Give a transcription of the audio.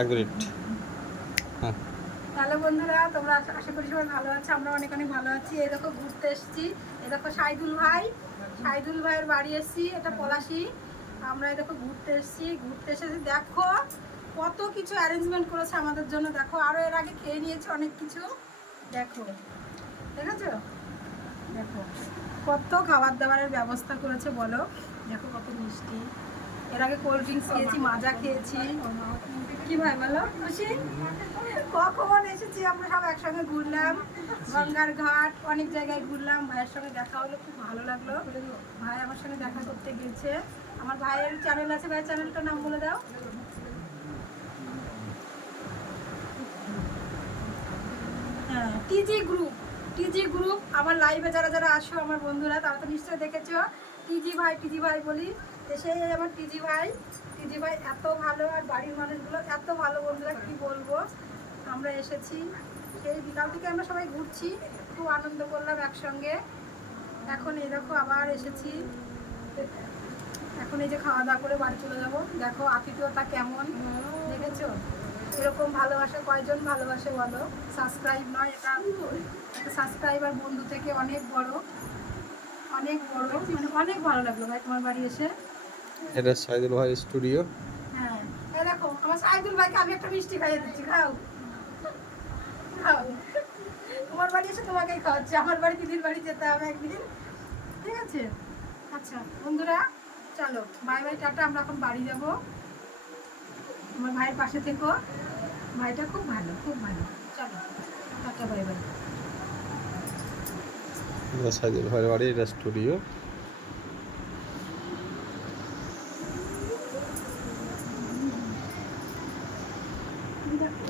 এক মিনিট। হ্যাঁ, তাহলে বন্ধুরা তোমরা আশা করি সবাই ভালো আছো, আমরা অনেক অনেক ভালো আছি। এই দেখো ঘুরতে এসেছি, এই দেখো সাইদুল ভাইয়ের বাড়ি এসেছি, এটা পলাশি। আমরা এই দেখো ঘুরতে এসেছি দেখো কত কিছু অ্যারেঞ্জমেন্ট করেছে আমাদের জন্য। দেখো আরও এর আগে খেয়ে নিয়েছি অনেক কিছু, দেখো দেখেছো, দেখো কত খাবার দাবারের ব্যবস্থা করেছে বলো। দেখো কত মিষ্টি, এর আগে কোল্ড ড্রিঙ্কস খেয়েছি, মাজা খেয়েছি। কি ভাই বলো খুশি? কখন এসেছি আমরা সব একসঙ্গে ঘুরলাম, গঙ্গার ঘাট অনেক জায়গায় ঘুরলাম। ভাইয়ের সঙ্গে দেখা হলো, খুব ভালো লাগলো। ভাই আমার সঙ্গে দেখা করতে গেছে। আমার ভাইয়ের চ্যানেল আছে, ভাইয়ের চ্যানেলটার নাম বলে দাও। হ্যাঁ, টিজি গ্রুপ। আমার লাইভে যারা যারা আসো আমার বন্ধুরা তারা তো নিশ্চয়ই দেখেছো, টিজি ভাই বলি। তো সেই আমার টিজি ভাই এত ভালো, আর বাড়ির মানুষগুলো এত ভালো বন্ধুরা, কি বলবো। আমরা এসেছি সেই বিকাল থেকে, আমরা সবাই ঘুরছি, খুব আনন্দ করলাম একসঙ্গে। এখন এই দেখো আবার এসেছি, এখন এই যে খাওয়া দাওয়া করে বাড়ি চলে যাবো। দেখো আতিথেয়তা কেমন, দেখেছো? এরকম ভালোবাসা কয়জন ভালোবাসে বলো? সাবস্ক্রাইব নয়, এটা একটা সাবস্ক্রাইবার বন্ধু থেকে অনেক বড়, মানে অনেক ভালো লাগলো ভাই তোমার বাড়ি এসে। এটা সাইদুল ভাই স্টুডিও। হ্যাঁ, এই দেখো আমার সাইদুল ভাইকে আমি একটা মিষ্টি খাইয়ে দিচ্ছি, খাও খাও। তোমার বাড়ি এসে তোমাকেই খাওয়াচ্ছি, আমার বাড়ি দিদির বাড়ি যেতে হবে একদিন, ঠিক আছে? আচ্ছা বন্ধুরা চলো বাই বাই, টাটা। আমরা এখন বাড়ি যাব। আমার ভাইয়ের পাশে থেকো, ভাইটা খুব ভালো, খুব ভালো। চলো টাটা, বাই বাই। এটা সাইদুল ভাইয়ের বাড়ি, এটা স্টুডিও। দেখো